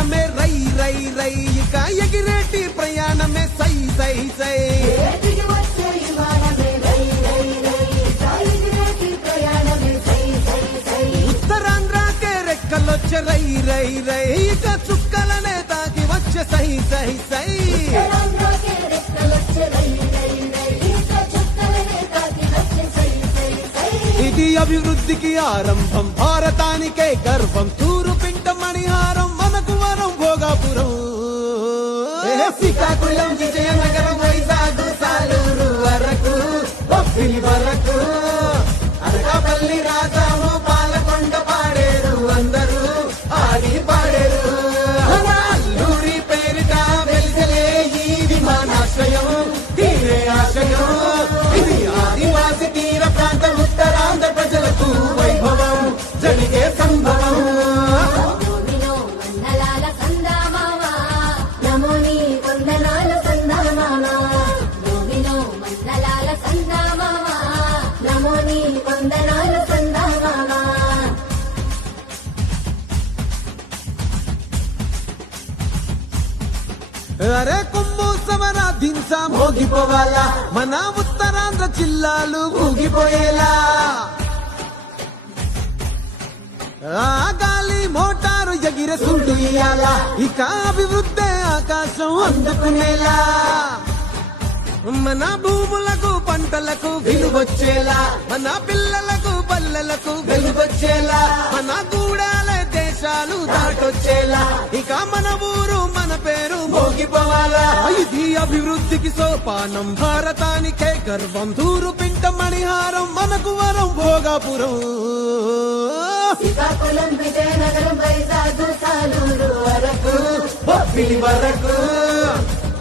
ప్రాణమే రై రై రై ఇక ఎగిరేటి ప్రయాణమే సై సై సై ఉత్తరాంధ్రకే రెక్కలొచ్చే రై రై రై ఇక చుక్కలనే తాకి వచ్చే సై సై సై ఇది అభివృద్ధికి ఆరంభం భారతానికే గర్వం తూరు పింట మణిహారం మనకు వరం భోగాపురం శ్రీకాకుళం విజయనగరం వైజాగ్ సాలూరు వరకు బొబ్బిలి వరకు అనకాపల్లి రాజాము పాలకొండ పాడేరు అందరూ ఆడి పాడేరు అల్లూరి పేరిట వెలిసలే ఈ విమానాశ్రయం తీరే ఆశయం ఇది ఆదివాసి తీర ప్రాంత ఉత్తరాంధ్ర ప్రజలకు వైభవం జరిగే సంభవం అరే కుంభు సమరాధించ మోగిపోవాలా మన ఉత్తరాంధ్ర జిల్లాలు ఊగిపోయేలా ఆ గాలి మోటారు ఎగిరే సుంటు ఇయ్యాలా ఇక అభివృద్ధి ఆకాశం అందుకునేలా మన భూములకు పంటలకు విలువచ్చేలా మన పిల్లలకు పల్లెలకు వెలుగొచ్చేలా మన గూడాల దేశాలు దాటొచ్చేలా ఇక మన ఊరు మన పేరు మోగిపోవాలా ఇది అభివృద్ధికి సోపానం భారతానికే గర్వం తూరు పింట మణిహారం మనకు వరం భోగాపురం శ్రీకాకుళం విజయనగరం వైజాగ్ సాలూరు వరకు బొబ్బిలి వరకు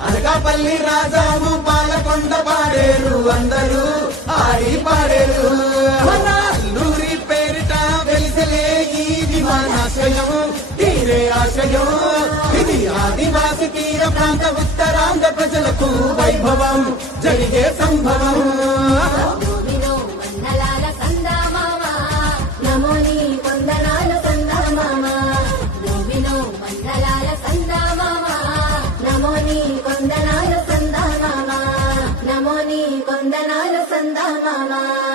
అనకాపల్లి రాజాము పాలకొండ పాడేరు అందరూ ఆడి పాడేరు అల్లూరి పేరిట వెలిసలే ఈ విమానాశ్రయం తీరే ఆశయం ఇది ఆదివాసి తీర ప్రాంత ఉత్తరాంధ్ర ప్రజలకు వైభవం జరిగే సంభవం కొందనాలు సందా మామా